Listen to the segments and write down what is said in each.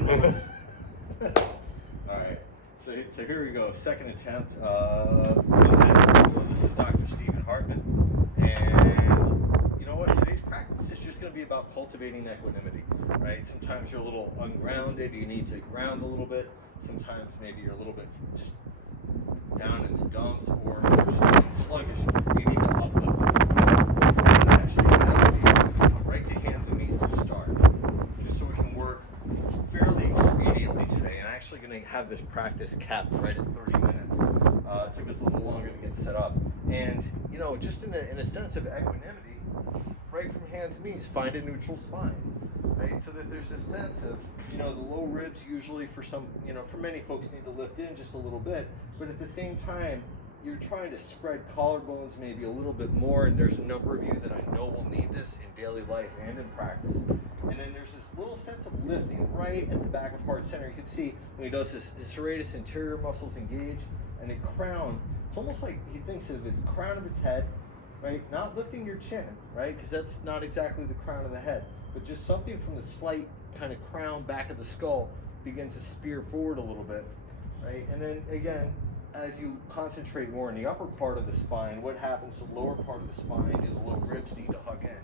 Alright, so here we go, second attempt. This is Dr. Stephen Hartman, and you know what, today's practice is just going to be about cultivating equanimity, right? Sometimes you're a little ungrounded, you need to ground a little bit. Sometimes maybe you're a little bit just down in the dumps or just feeling sluggish. You need to uplift it. So I'm actually going to ask you to come right to hands and knees to start, just so we can work fairly expediently today. And I'm actually going to have this practice capped right at 30 minutes. It took us a little longer to get set up. And, you know, just in a sense of equanimity, right from hands and knees, find a neutral spine. Right? So that there's a sense of, you know, the low ribs usually for some, you know, for many folks need to lift in just a little bit, but at the same time, you're trying to spread collarbones maybe a little bit more, and there's a number of you that I know will need this in daily life and in practice. And then there's this little sense of lifting right at the back of heart center. You can see when he does this, his serratus anterior muscles engage, and the crown, it's almost like he thinks of his crown of his head, right? Not lifting your chin, right? Because that's not exactly the crown of the head, but just something from the slight kind of crown back of the skull begins to spear forward a little bit, right? And then again, as you concentrate more in the upper part of the spine, what happens to the lower part of the spine? Do the low ribs need to hug in,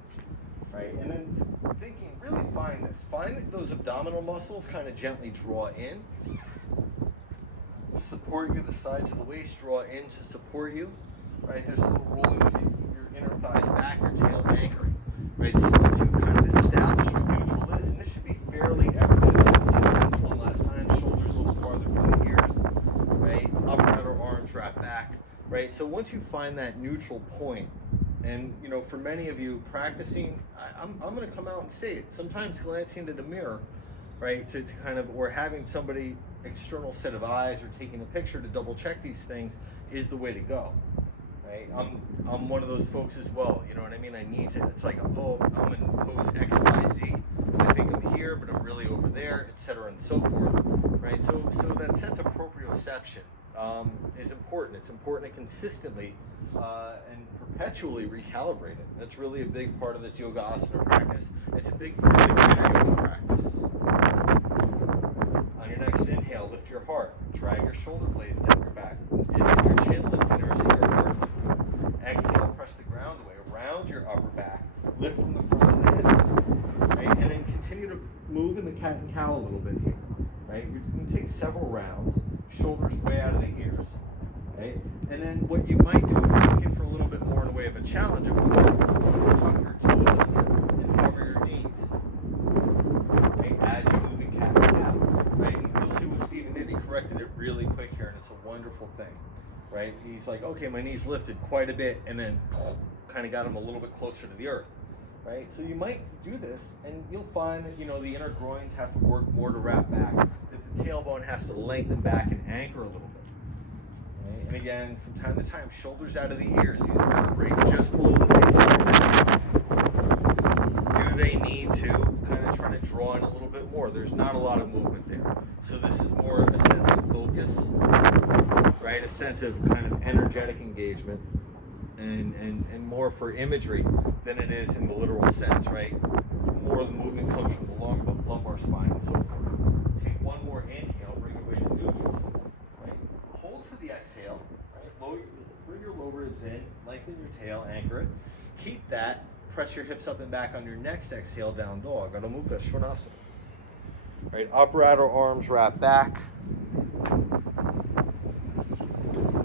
right? And then thinking, really find this. Find those abdominal muscles kind of gently draw in, support you, the sides of the waist draw in to support you, right? There's a little rolling of your inner thighs back, your tail anchoring. Right, so once you kind of establish what neutral is, and this should be fairly evident, one last time, shoulders a little farther from the ears, right, upper outer arms wrap back, right, so once you find that neutral point, and you know, for many of you practicing, I'm going to come out and say it, sometimes glancing into the mirror, right, to kind of, or having somebody, external set of eyes, or taking a picture to double check these things is the way to go. Right? I'm one of those folks as well, you know what I mean? I need to, it's like, oh, I'm in pose X, Y, Z. I think I'm here, but I'm really over there, etc. and so forth, right? So that sense of proprioception is important. It's important to consistently and perpetually recalibrate it. That's really a big part of this yoga asana practice. It's a big part of the beginner yoga practice. On your next inhale, lift your heart. Drag your shoulder blades down your back. Is it your chin lifting or is it your heart lifting? Exhale, press the ground away, around your upper back, lift from the front of the hips, right? And then continue to move in the cat and cow a little bit here, right? You're going to take several rounds, shoulders way out of the ears, right? And then what you might do if you're looking for a little bit more in the way of a challenge, of course, is tuck your toes under and cover your knees, right? As you move in cat and cow, right? And you'll see what Stephen did. He corrected it really quick here, and it's a wonderful thing. Right? He's like, okay, my knees lifted quite a bit, and then kind of got him a little bit closer to the earth. Right? So you might do this, and you'll find that, you know, the inner groins have to work more to wrap back, that the tailbone has to lengthen back and anchor a little bit. Right? And again, from time to time, shoulders out of the ears, these vertebrae just below the base of your neck. Do they need to kind of try to draw in a little bit more? There's not a lot of movement there. So this is more a sense of focus, right? A sense of kind of energetic engagement and more for imagery than it is in the literal sense, right? More of the movement comes from the lumbar spine and so forth. Take one more inhale, bring your weight to neutral, right? Hold for the exhale, right? Bring your low ribs in, lengthen your tail, anchor it. Keep that, press your hips up and back on your next exhale, down dog, Adho Mukha Svanasana. Right, upper outer arms wrap back.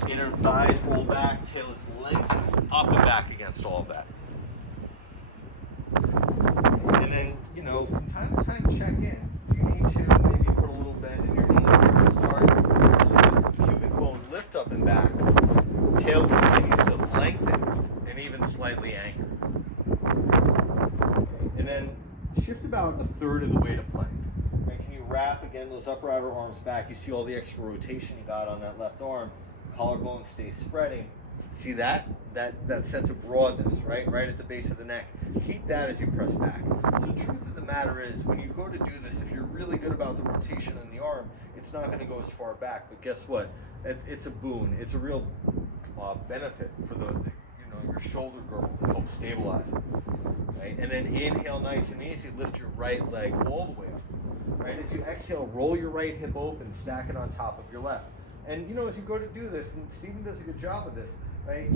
Inner thighs roll back, tail is lengthened, up and back against all of that. And then, you know, from time to time, check in. Do you need to maybe put a little bend in your knees at the start? Pubic bone lift up and back. Tail continues to lengthen and even slightly anchor. And then shift about a third of the way to plank. Wrap again those upper outer arms back. You see all the extra rotation you got on that left arm. Collarbone stays spreading. See that sense of broadness, right at the base of the neck. Keep that as you press back. So the truth of the matter is, when you go to do this, if you're really good about the rotation in the arm, it's not going to go as far back. But guess what? It's a boon. It's a real benefit for your shoulder girdle to help stabilize it. Right? And then inhale nice and easy. Lift your right leg all the way up. right? As you exhale, roll your right hip open, stack it on top of your left. And you know, as you go to do this, and Stephen does a good job of this, right?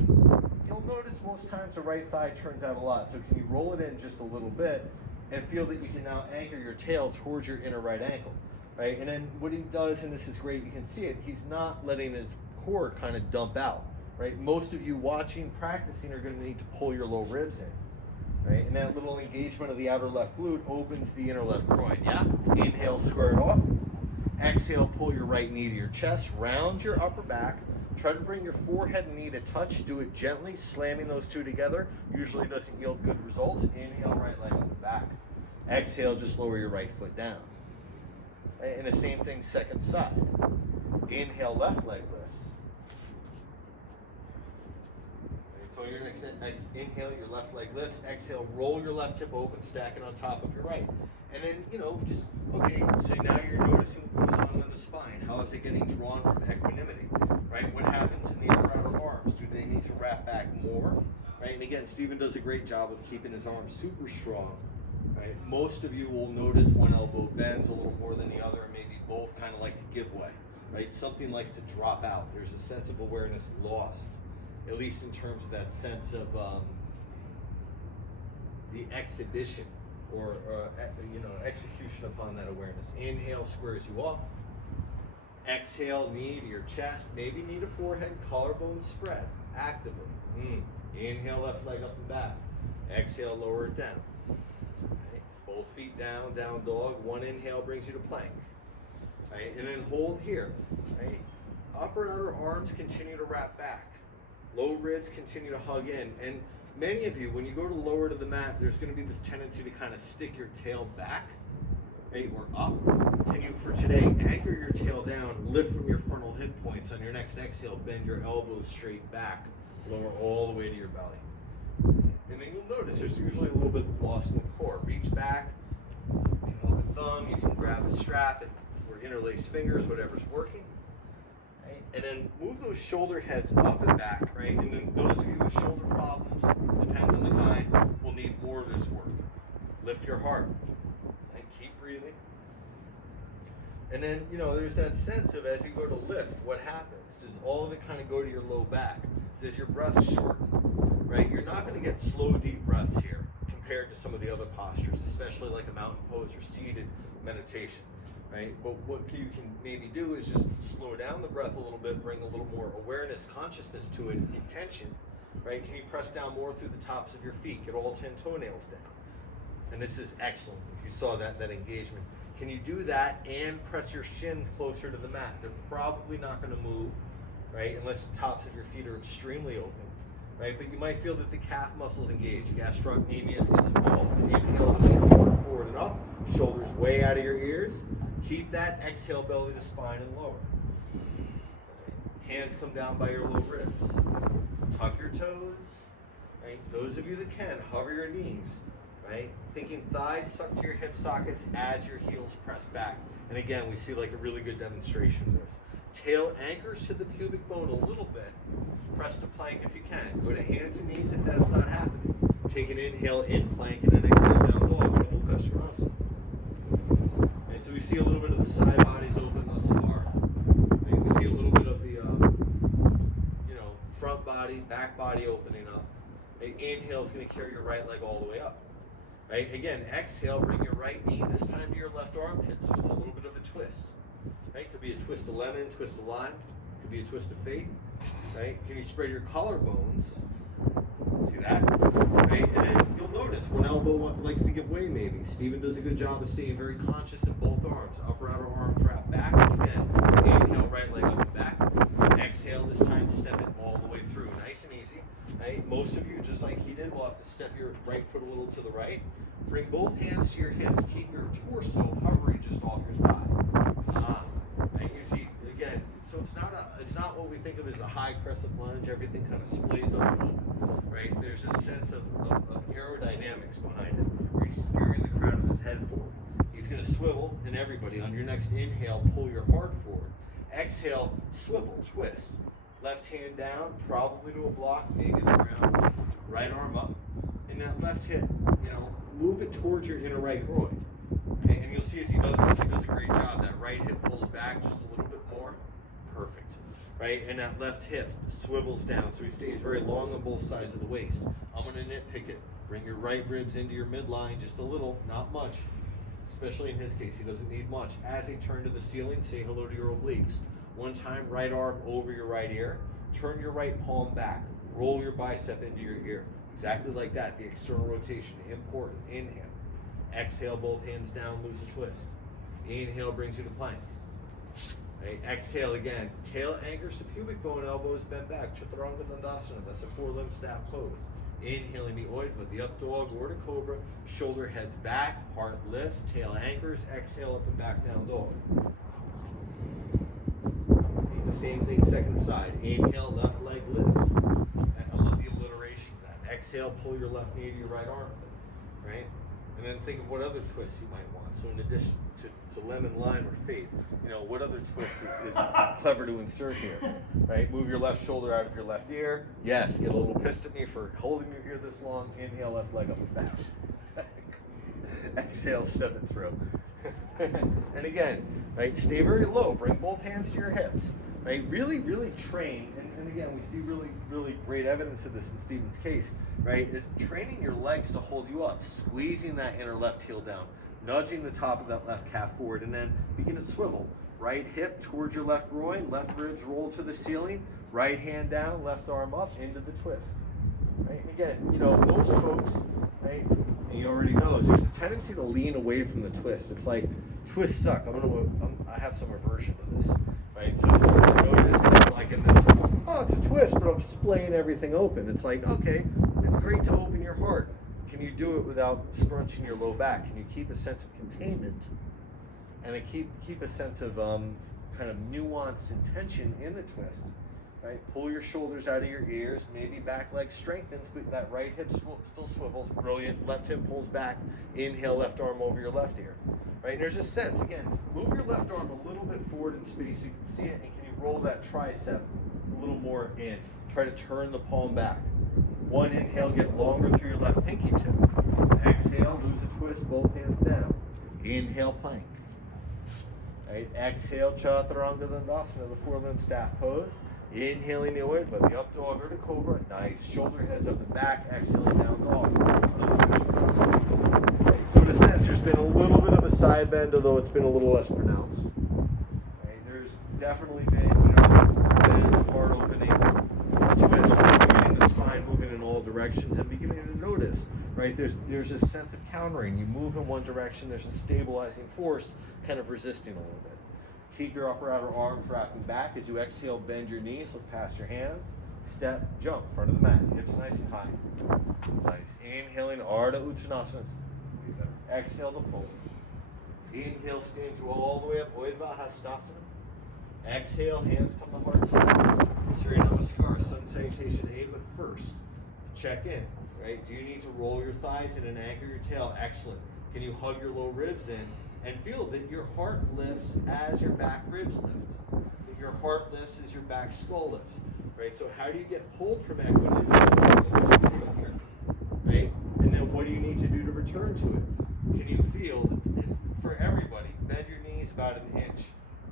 You'll notice most times the right thigh turns out a lot. So can you roll it in just a little bit and feel that you can now anchor your tail towards your inner right ankle, right? And then what he does, and this is great, you can see it, he's not letting his core kind of dump out, right? Most of you watching, practicing are going to need to pull your low ribs in, right? And that little engagement of the outer left glute opens the inner left groin, yeah? Inhale, square it off. Exhale, pull your right knee to your chest, round your upper back. Try to bring your forehead and knee to touch. Do it gently, slamming those two together. Usually doesn't yield good results. Inhale, right leg up and back. Exhale, just lower your right foot down. And the same thing, second side. Inhale, left leg lifts. So your next inhale, your left leg lifts. Exhale, roll your left hip open, stack it on top of your right. And then, you know, just, okay, so now you're noticing what goes on in the spine. How is it getting drawn from equanimity, right? What happens in the outer arms? Do they need to wrap back more, right? And again, Stephen does a great job of keeping his arms super strong, right? Most of you will notice one elbow bends a little more than the other, and maybe both kind of like to give way, right? Something likes to drop out. There's a sense of awareness lost, at least in terms of that sense of the exhibition or you know, execution upon that awareness. Inhale, squares you off. Exhale, knee to your chest, maybe knee to forehead, collarbone spread actively. Inhale, left leg up and back. Exhale, lower it down. Okay. Both feet down, down dog. One inhale brings you to plank. Right? And then hold here. Right? Upper and outer arms continue to wrap back. Low ribs continue to hug in. And many of you, when you go to lower to the mat, there's going to be this tendency to kind of stick your tail back, right, or up. Can you, for today, anchor your tail down, lift from your frontal hip points. On your next exhale, bend your elbows straight back, lower all the way to your belly. And then you'll notice there's usually a little bit lost in the core. Reach back, you can hold a thumb, you can grab a strap, or interlace fingers, whatever's working. And then move those shoulder heads up and back, right? And then those of you with shoulder problems, depends on the kind, will need more of this work. Lift your heart and keep breathing. And then, you know, there's that sense of as you go to lift, what happens? Does all of it kind of go to your low back? Does your breath shorten, right? You're not going to get slow, deep breaths here compared to some of the other postures, especially like a mountain pose or seated meditation. Right? But what you can maybe do is just slow down the breath a little bit, bring a little more awareness, consciousness to it, intention, right? Can you press down more through the tops of your feet? Get all 10 toenails down. And this is excellent. If you saw that engagement. Can you do that and press your shins closer to the mat? They're probably not going to move, right? Unless the tops of your feet are extremely open, right? But you might feel that the calf muscles engage. Gastrocnemius gets involved. Inhale, forward and up. Shoulders way out of your ears. Keep that exhale, belly to spine and lower. Hands come down by your low ribs. Tuck your toes. Right? Those of you that can, hover your knees. Right? Thinking thighs suck to your hip sockets as your heels press back. And again, we see like a really good demonstration of this. Tail anchors to the pubic bone a little bit. Press to plank if you can. Go to hands and knees if that's not happening. Take an inhale in plank and an exhale down dog. Mukha Svanasana. And so we see a little bit of the side bodies open thus far. Right? We see a little bit of the, you know, front body, back body opening up. Right? Inhale is going to carry your right leg all the way up. Right? Again, exhale, bring your right knee this time to your left armpit, so it's a little bit of a twist. Right? Could be a twist of lemon, twist of lime. Could be a twist of fate. Right? Can you spread your collarbones? See that? Right? And then you'll notice one elbow likes to give way maybe. Stephen does a good job of staying very conscious in both arms. Upper outer arm trap back. Again, inhale, right leg up and back. Exhale, this time step it all the way through. Nice and easy. Right? Most of you, just like he did, will have to step your right foot a little to the right. Bring both hands to your hips. Keep your torso hovering just off your thigh. Right? You see, again, so it's not what we think of as a high crescent lunge. Everything kind of splays up and open, right? There's a sense of aerodynamics behind it, where he's spearing the crown of his head forward. He's going to swivel, and everybody, on your next inhale, pull your heart forward. Exhale, swivel, twist. Left hand down, probably to a block, maybe the ground. Right arm up, and that left hip, you know, move it towards your inner right groin. Okay? And you'll see as he does this, he does a great job. That right hip pulls back just a little bit more. Perfect. Right? And that left hip swivels down so he stays very long on both sides of the waist. I'm going to nitpick it. Bring your right ribs into your midline just a little, not much. Especially in his case, he doesn't need much. As he turn to the ceiling, say hello to your obliques. One time, right arm over your right ear. Turn your right palm back. Roll your bicep into your ear. Exactly like that. The external rotation, important. Inhale. Exhale, both hands down, loose a twist. Inhale brings you to plank. Right? Exhale again. Tail anchors to pubic bone, elbows bent back. Chaturanga Dandasana. That's a four-limb staff pose. Inhaling the Oidva, the up dog or the cobra. Shoulder heads back, heart lifts, tail anchors. Exhale, up and back, down dog. And the same thing, second side. Inhale, left leg lifts. I love the alliteration of that. Exhale, pull your left knee to your right arm. Right? And then think of what other twists you might want. So in addition to lemon, lime, or fate, what other twist is clever to insert here, right? Move your left shoulder out of your left ear. Yes, get a little pissed at me for holding your ear this long. Inhale, left leg up and back. Exhale, step it through. And again, right, stay very low. Bring both hands to your hips, right? Really, really train. And again, we see really, really great evidence of this in Stephen's case, right? Is training your legs to hold you up, squeezing that inner left heel down, nudging the top of that left calf forward, and then begin to swivel. Right hip towards your left groin, left ribs roll to the ceiling, right hand down, left arm up into the twist. Right? And again, most folks, right, and you already know, there's a tendency to lean away from the twist. It's like, twists suck. I have some aversion to this. Right? So notice if you're like in this, oh, it's a twist, but I'm splaying everything open. It's like, okay, it's great to open your heart. Can you do it without scrunching your low back? Can you keep a sense of containment and keep a sense of kind of nuanced intention in the twist? Right? Pull your shoulders out of your ears. Maybe back leg strengthens, but that right hip still swivels. Brilliant. Left hip pulls back. Inhale, left arm over your left ear. Right? And there's a sense. Again, move your left arm a little bit forward in space so you can see it. And can you roll that tricep a little more in? Try to turn the palm back. One inhale, get longer through your left pinky tip. Exhale, lose a twist, both hands down. Inhale, plank. Right? Exhale, Chaturanga Dandasana, the four-limb staff pose. Inhaling the Oidva, the up dog or the cobra. Nice. Shoulder heads up and back. Exhale, down dog. Right? So in a sense, there's been a little bit of a side bend, although it's been a little less pronounced. Right? There's definitely been, bend, heart opening, twist, getting the spine moving in all directions and beginning to notice, right? There's a sense of countering. You move in one direction, there's a stabilizing force kind of resisting a little bit. Keep your upper outer arms wrapping back. As you exhale, bend your knees, look past your hands. Step, jump, front of the mat. Hips nice and high. Nice. Inhaling, Ardha Uttanasana. Exhale to fold. Inhale, stand through all the way up, Oidva Hastasana. Exhale, hands come to heart center. Surya Namaskar, sun salutation A, but first, check in, right? Do you need to roll your thighs in and anchor your tail? Excellent. Can you hug your low ribs in and feel that your heart lifts as your back ribs lift? That your heart lifts as your back skull lifts, right? So how do you get pulled from equanimity? Right? And then what do you need to do to return to it? Can you feel, for everybody, bend your knees about an inch.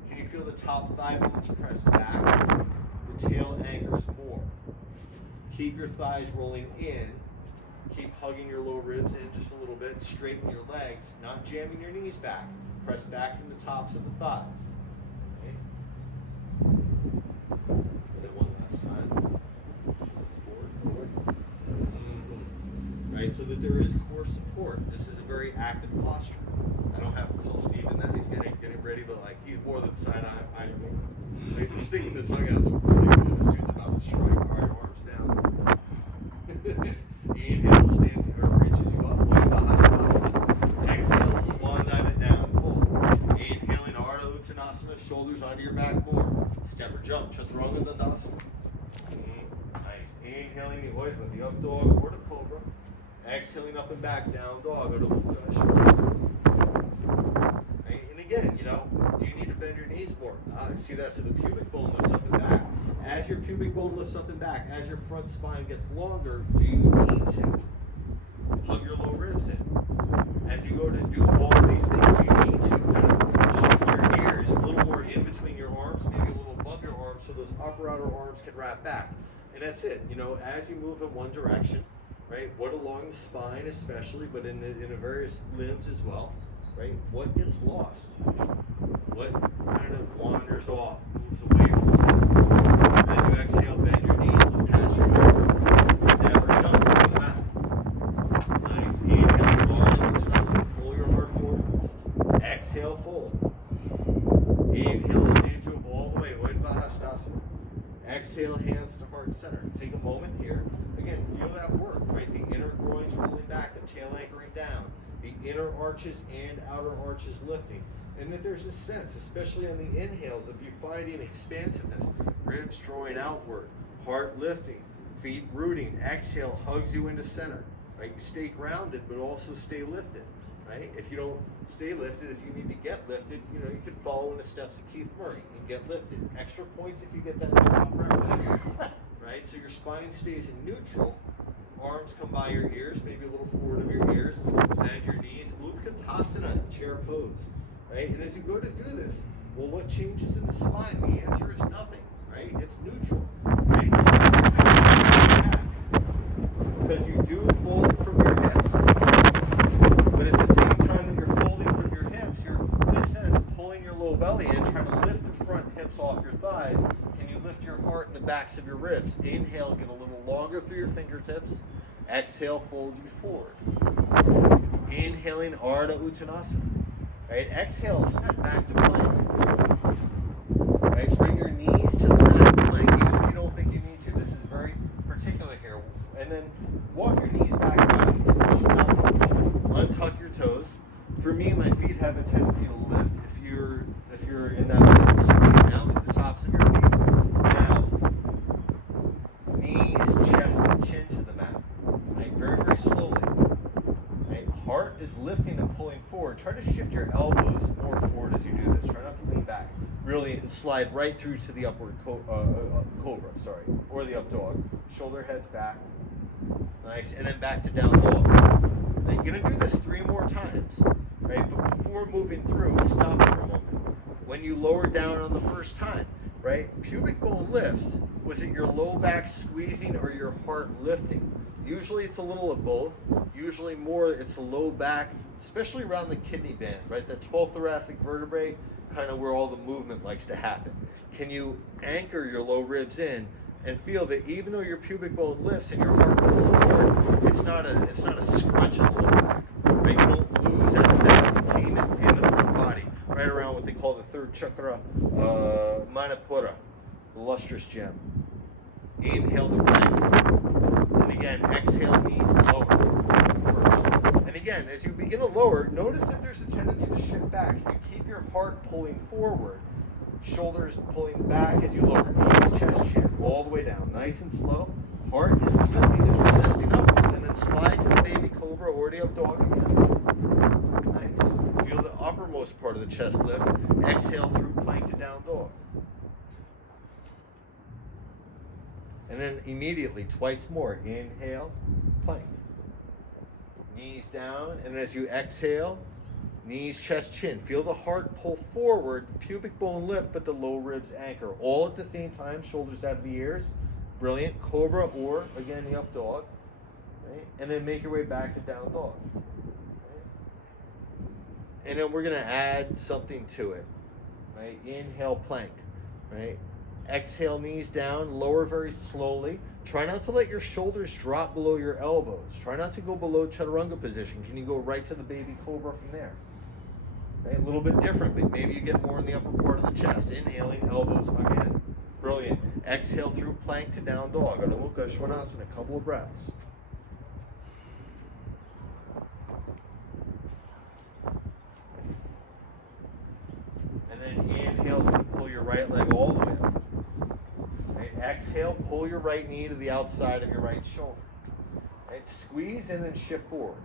Can you feel the top thigh bones press back? The tail anchors more. Keep your thighs rolling in. Keep hugging your low ribs in just a little bit. Straighten your legs, not jamming your knees back. Press back from the tops of the thighs. Okay. Hit it one last time. Just forward. Right, so that there is core support. This is a very active posture. I don't have to tell Stephen that he's getting ready, but like he's more than side-eye me. Like, sticking the tongue out to really good. This dude's about to strike. All right, arms down. Inhale, stands or reaches you up. Uddiyana. Exhale, swan dive it down. Fold. Inhaling, Ardha Uttanasana. Shoulders onto your back more. Step or jump. Chaturanga Dandasana. Nice. Inhaling the Oidva, the up dog or the cobra. Exhaling up and back, down dog. And again, do you need to bend your knees more? See that, so the pubic bone lifts up and back. As your pubic bone lifts up and back, as your front spine gets longer, do you need to hug your low ribs in? As you go to do all of these things, you need arms can wrap back. And that's it. You know, as you move in one direction, right? What along the spine especially, but in the various limbs as well, right? What gets lost? What kind of wanders off, moves away from center? As you exhale, bend your knees, look past your heart, step or jump from the mat. Nice. Inhale, Ardha Uttanasana, pull your heart forward. Exhale, fold. Inhale, stand to up all the way, Urdhva Hastasana. Exhale, hands to heart center. Take a moment here. Again, feel that work, right? The inner groins rolling back, the tail anchoring down, the inner arches and outer arches lifting. And that there's a sense, especially on the inhales, of you finding expansiveness, ribs drawing outward, heart lifting, feet rooting. Exhale, hugs you into center, right? You stay grounded, but also stay lifted, right? If you don't stay lifted, if you need to get lifted, you know, you could follow in the steps of Keith Murray and get lifted. Extra points if you get that hip-hop reference, right? So your spine stays in neutral. Arms come by your ears, maybe a little forward of your ears. Bend your knees. Utkatasana, chair pose, right? And as you go to do this, well, what changes in the spine? The answer is nothing, right? It's neutral, right? It's not because you do fold from your hips, but at the same time that you're folding from your hips, you're, in a sense, pulling your low belly in, trying to lift the front hips off your thighs. Can you lift your heart and the backs of your ribs? Inhale, get a little longer through your fingertips. Exhale, fold you forward. Inhaling, Ardha Uttanasana. Right? Exhale, step back to plank. Right? Bring your knees to the mat, plank, even if you don't think you need to. This is very particular here. And then walk your knees back down. Untuck your toes. For me, my feet have a tendency to lift if you're in that squeeze down through the tops of your feet. Now, knees, chest, and chin to the mat. Right? Very, very slowly. Right? Heart is lifting and pulling forward. Try to shift your elbows more forward as you do this. Try not to lean back. Really, and slide right through to the upward cobra, or the up dog. Shoulder heads back. Nice, and then back to down dog. Now you're gonna do this 3 more times, right? But before moving through, stop for a moment. When you lower down on the first time, right? Pubic bone lifts. Was it your low back squeezing or your heart lifting? Usually it's a little of both. Usually more it's the low back, especially around the kidney band, right? The 12th thoracic vertebrae, kind of where all the movement likes to happen. Can you anchor your low ribs in and feel that even though your pubic bone lifts and your heart pulls forward, it's not a scrunch in the low back, right? You don't lose that sense of containment in the front body, right around what they call the third chakra, Manipura, the lustrous gem. Inhale the plank, and again, exhale, knees lower first. And again, as you begin to lower, notice if there's a tendency to shift back. Can you keep your heart pulling forward? Shoulders pulling back as you lower. Knees, chest, chin, all the way down. Nice and slow. Heart is lifting, is resisting upward. And then slide to the baby cobra or the up dog again. Nice. Feel the uppermost part of the chest lift. Exhale through plank to down dog. And then immediately, twice more. Inhale, plank. Knees down. And as you exhale, knees, chest, chin. Feel the heart pull forward, pubic bone lift, but the low ribs anchor. All at the same time, shoulders out of the ears. Brilliant. Cobra or, again, the up dog. Right? And then make your way back to down dog. Right? And then we're going to add something to it. Right? Inhale, plank. Right? Exhale, knees down. Lower very slowly. Try not to let your shoulders drop below your elbows. Try not to go below chaturanga position. Can you go right to the baby cobra from there? Right? A little bit different, but maybe you get more in the upper part of the chest. Inhaling, elbows again. Brilliant. Exhale through plank to down dog. Adho Mukha Svanasana, a couple of breaths. Nice. And then inhale is going to pull your right leg all the way up. Right? Exhale, pull your right knee to the outside of your right shoulder. Right? Squeeze and then shift forward.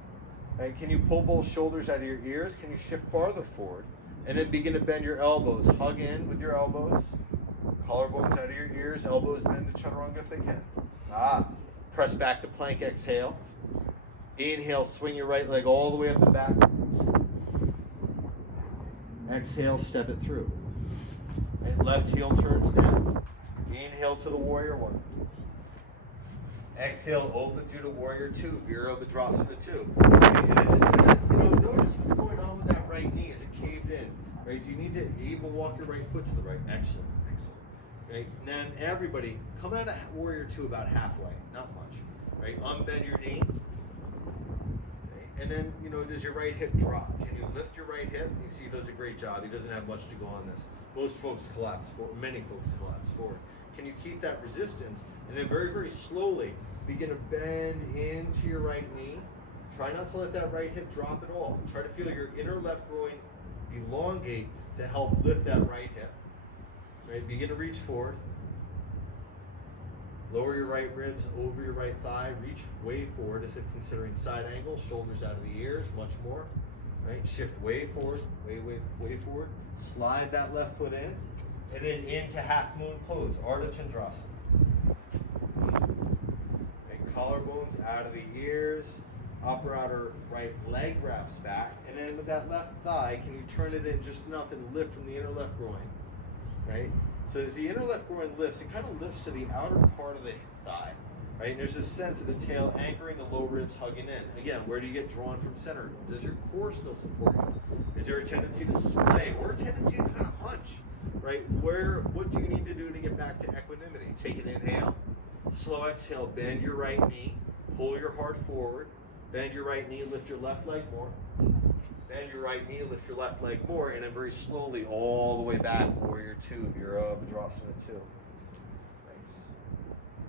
Right? Can you pull both shoulders out of your ears? Can you shift farther forward? And then begin to bend your elbows. Hug in with your elbows. Collarbones out of your ears. Elbows bend to chaturanga if they can. Press back to plank. Exhale. Inhale, swing your right leg all the way up and back. Exhale, step it through. Right? Left heel turns down. Inhale to the warrior one. Exhale, open to the warrior two, Virabhadrasana two. And then just kind of, notice what's going on with that right knee. Is it caved in? Right, so you need to even walk your right foot to the right. Excellent, excellent. Right, and then everybody, come out of warrior two about halfway, not much. Right, unbend your knee. Right, and then, does your right hip drop? Can you lift your right hip? You see he does a great job. He doesn't have much to go on this. Most folks collapse forward, many folks collapse forward. Can you keep that resistance? And then very, very slowly, begin to bend into your right knee. Try not to let that right hip drop at all. Try to feel your inner left groin elongate to help lift that right hip. Right? Begin to reach forward. Lower your right ribs over your right thigh. Reach way forward as if considering side angle. Shoulders out of the ears. Much more. Right? Shift way forward. Way forward. Slide that left foot in. And then into half moon pose. Ardha Chandrasana. Collarbones out of the ears, upper outer right leg wraps back, and then with that left thigh, can you turn it in just enough and lift from the inner left groin, right? So as the inner left groin lifts, it kind of lifts to the outer part of the thigh, right? And there's this sense of the tail anchoring the low ribs hugging in. Again, where do you get drawn from center? Does your core still support you? Is there a tendency to sway or a tendency to kind of hunch, right? What do you need to do to get back to equanimity? Take an inhale. Slow exhale, bend your right knee, pull your heart forward, bend your right knee, lift your left leg more, bend your right knee, lift your left leg more, and then very slowly all the way back, warrior two, Virabhadrasana two. Nice.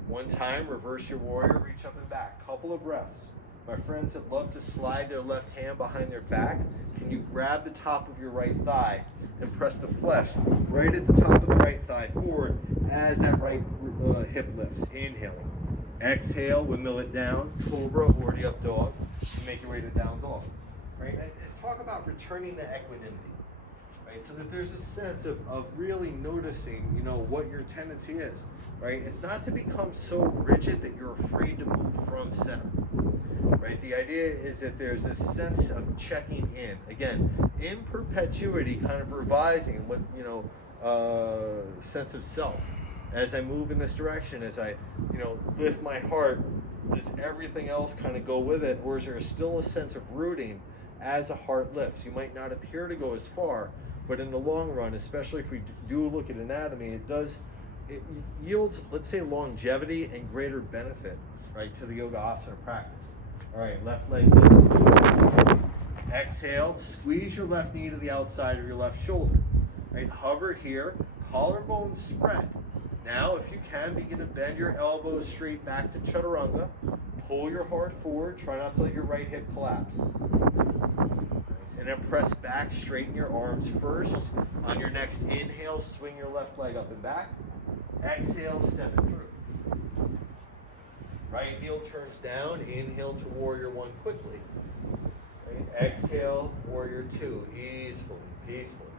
One time, reverse your warrior, reach up and back, couple of breaths. My friends that love to slide their left hand behind their back, can you grab the top of your right thigh and press the flesh right at the top of the right thigh forward as that right hip lifts. Inhaling. Exhale, windmill it down, cobra or the up dog. You make your way to down dog. Right? And talk about returning to equanimity. Right? So that there's a sense of really noticing, what your tendency is. Right? It's not to become so rigid that you're afraid to move from center. Right? The idea is that there's this sense of checking in. Again, in perpetuity, kind of revising what, sense of self. As I move in this direction, as I, lift my heart, does everything else kind of go with it? Or is there still a sense of rooting as the heart lifts? You might not appear to go as far, but in the long run, especially if we do look at anatomy, it yields, let's say, longevity and greater benefit, right, to the yoga asana practice. All right, left leg lifts. Exhale, squeeze your left knee to the outside of your left shoulder. Right, hover here, collarbone spread. Now, if you can, begin to bend your elbows straight back to chaturanga. Pull your heart forward. Try not to let your right hip collapse. Nice. And then press back, straighten your arms first. On your next inhale, swing your left leg up and back. Exhale, step it through. Right heel turns down. Inhale to warrior one quickly. Right. Exhale, warrior two, easily, peacefully.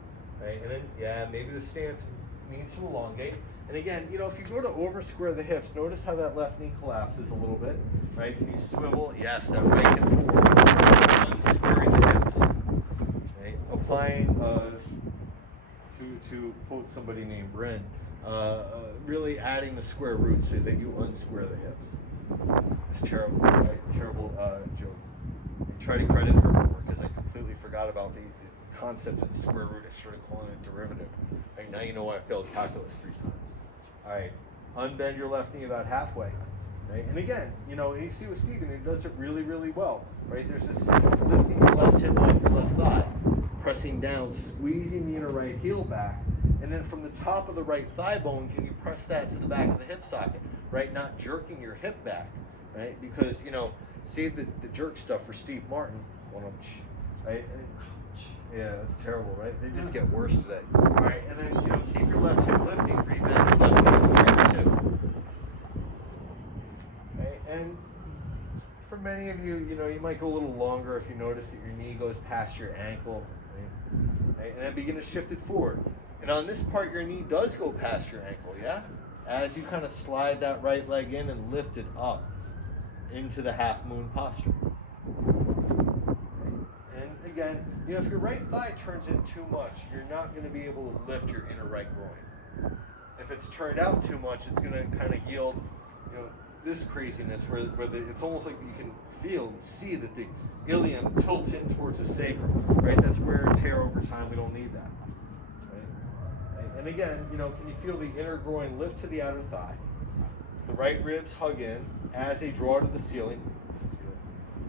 Right. And then, maybe the stance needs to elongate. And again, if you go to over square the hips, notice how that left knee collapses a little bit. Right. Can you swivel? Yes, that right hip forward. Unsquaring the hips. Right. Applying, to quote somebody named Bryn, really adding the square root so that you unsquare the hips. It's terrible, right? Terrible joke. I try to credit her for it because I completely forgot about the concept of the square root. I started calling it derivative. Right, now you know why I failed calculus 3 times. All right, unbend your left knee about halfway. Right, and again, you see with Stephen, he does it really, really well. Right, there's this sense of lifting your left hip off your left thigh, pressing down, squeezing the inner right heel back, and then from the top of the right thigh bone, can you press that to the back of the hip socket? Right, not jerking your hip back. Right, because save the jerk stuff for Steve Martin. Right. Yeah, that's terrible, right? They just get worse today. All right, and then keep your left hip lifting, rebend your left knee warrior two. Right, and for many of you, you might go a little longer if you notice that your knee goes past your ankle. Right, and then begin to shift it forward. And on this part, your knee does go past your ankle, yeah? As you kind of slide that right leg in and lift it up into the half moon posture. Again, if your right thigh turns in too much, you're not going to be able to lift your inner right groin. If it's turned out too much, it's going to kind of yield, this craziness where it's almost like you can feel and see that the ilium tilts in towards the sacrum, right? That's wear and tear over time. We don't need that, right? And again, can you feel the inner groin lift to the outer thigh? The right ribs hug in as they draw to the ceiling. This is good,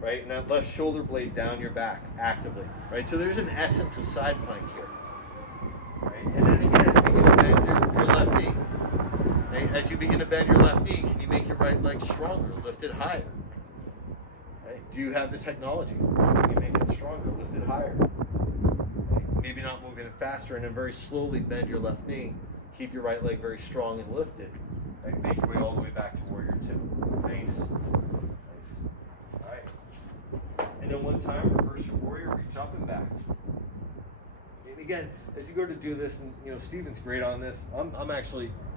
right? And that left shoulder blade down your back actively, right? So there's an essence of side plank here, right? And then again, you can bend your left knee. Right? As you begin to bend your left knee, can you make your right leg stronger, lift it higher? Right? Do you have the technology? Can you make it stronger, lift it higher? Right? Maybe not moving it faster, and then very slowly bend your left knee. Keep your right leg very strong and lifted. Right? Make your way all the way back to warrior two. Nice. Nice. All right. And then one time, reverse your warrior, reach up and back. And again, as you go to do this, and Stephen's great on this.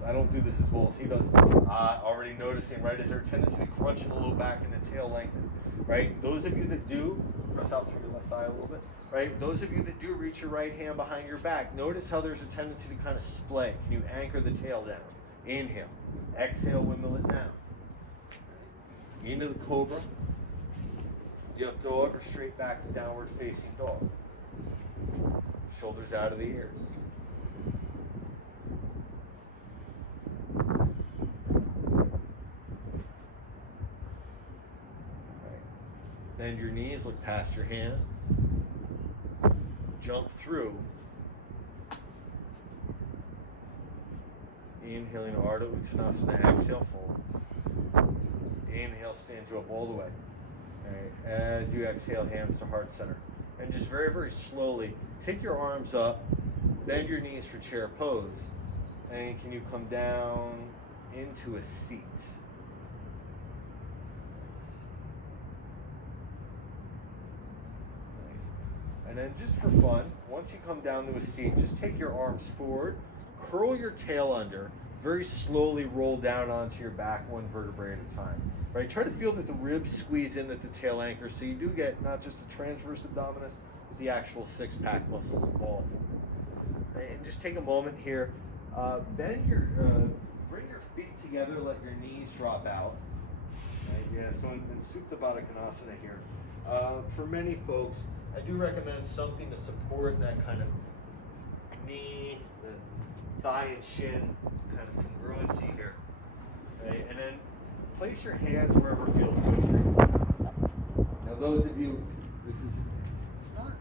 I don't do this as well as he does. Already noticing, right, is there a tendency to crunch in the low back and the tail lengthen, right? Those of you that do, press out through your left thigh a little bit, right? Those of you that do reach your right hand behind your back, notice how there's a tendency to kind of splay. Can you anchor the tail down? Inhale. Exhale, windmill it down. Into the cobra. The up dog or straight back to downward facing dog. Shoulders out of the ears. Bend your knees, look past your hands. Jump through. Inhaling Ardha Uttanasana, exhale, fold. Inhale, stands you up all the way. All right. As you exhale, hands to heart center. And just very, very slowly, take your arms up, bend your knees for chair pose, and can you come down into a seat? And then just for fun, once you come down to a seat, just take your arms forward, curl your tail under, very slowly roll down onto your back one vertebrae at a time. Right? Try to feel that the ribs squeeze in at the tail anchor so you do get not just the transverse abdominis, but the actual six-pack muscles involved. Right? And just take a moment here. Bring your feet together, let your knees drop out. Right? Yeah, so in Supta Baddha Konasana here. For many folks, I do recommend something to support that kind of knee, the thigh and shin kind of congruency here. Right? And then place your hands wherever feels good for you. Now those of you, it's not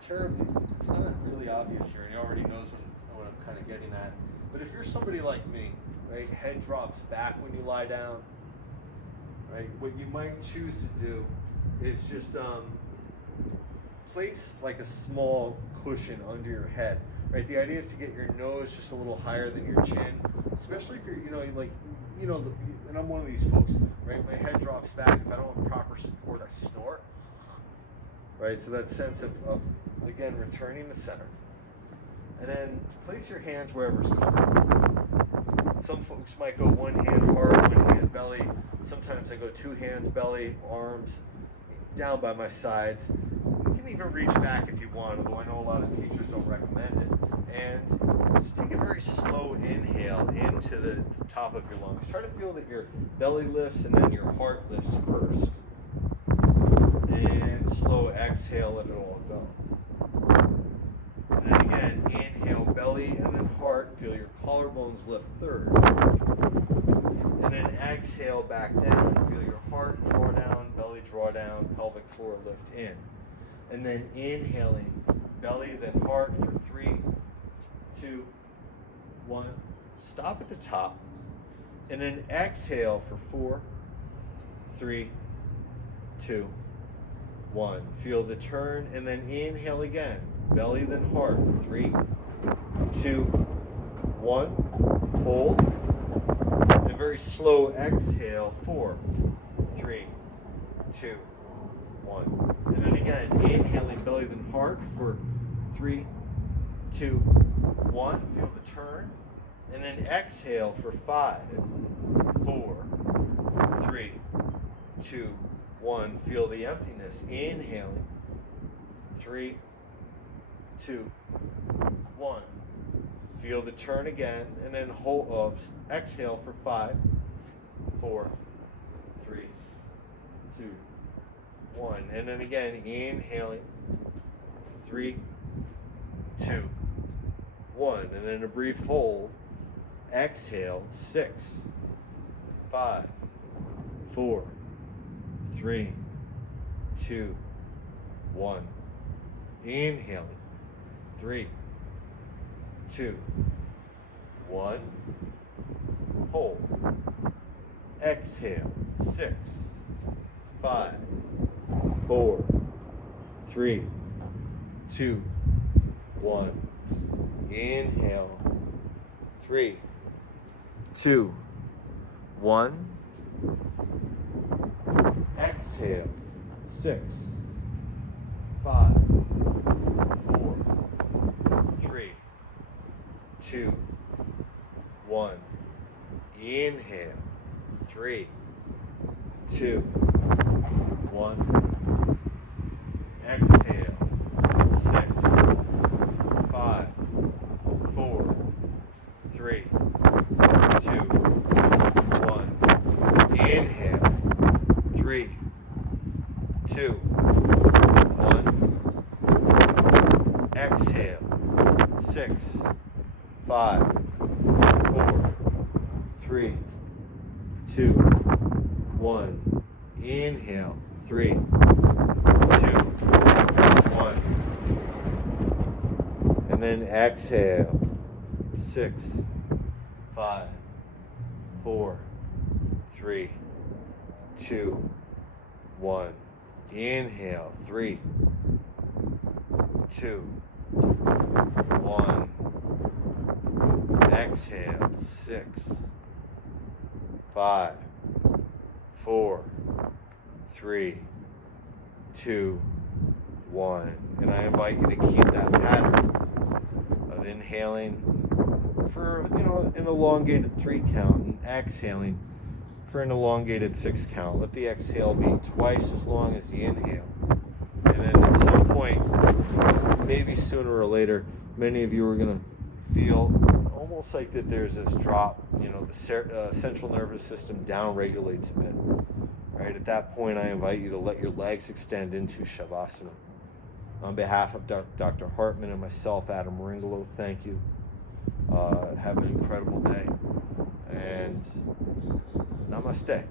terribly, it's not really obvious here, and he already knows what I'm kind of getting at. But if you're somebody like me, right, head drops back when you lie down, right, what you might choose to do is just place like a small cushion under your head, right? The idea is to get your nose just a little higher than your chin, especially if you're, and I'm one of these folks, right? My head drops back. If I don't have proper support, I snore, right? So that sense of again, returning to center. And then place your hands wherever is comfortable. Some folks might go one hand heart, one hand belly. Sometimes I go two hands belly, arms down by my sides. You can even reach back if you want, although I know a lot of teachers don't recommend it. And just take a very slow inhale into the top of your lungs. Try to feel that your belly lifts and then your heart lifts first. And slow exhale, let it all go. And then again, inhale belly and then heart. Feel your collarbones lift third. And then exhale back down. Feel your heart draw down, belly draw down, pelvic floor lift in. And then inhaling belly, then heart for 3, 2, 1. Stop at the top. And then exhale for 4, 3, 2, 1. Feel the turn and then inhale again. Belly, then heart. 3, 2, 1. Hold. And very slow exhale. 4, 3, 2, 1. And then again, inhaling belly, then heart for 3, 2, 1. Feel the turn. And then exhale for 5, 4, 3, 2, 1. Feel the emptiness. Inhaling. 3, 2, 1. Feel the turn again, and then hold. Exhale for 5, 4, 3, 2, 1, and then again inhaling. 3, 2, 1, and then a brief hold. Exhale. 6, 5, 4, 3, 2, 1. Inhaling. 3, 2, 1. Hold. Exhale. 6, 5, 4, 3, 2, 1. Inhale. 3, 2, 1. Exhale. 6, 5, 4, 3, 2, 1. Inhale. 3, 2, 1. Exhale. 6, 5, 4, 3, 2, 1. Inhale. 3, 2, 1. Exhale. 6, 5, 4, 3, 2, 1. Inhale. 3, 2, 1. And then exhale. 6, 5, 4, 3, 2, 1. Inhale. 3, 2, 1. Exhale. 6, 5, 4, 3, 2, 1. And I invite you to keep that pattern of inhaling for an elongated 3 count and exhaling for an elongated 6 count. Let the exhale be twice as long as the inhale. And then at some point, maybe sooner or later, many of you are going to feel almost like that there's this drop, the central nervous system down regulates a bit. Right, at that point, I invite you to let your legs extend into Shavasana. On behalf of Dr. Hartman and myself, Adam Meringolo, thank you. Have an incredible day. And namaste.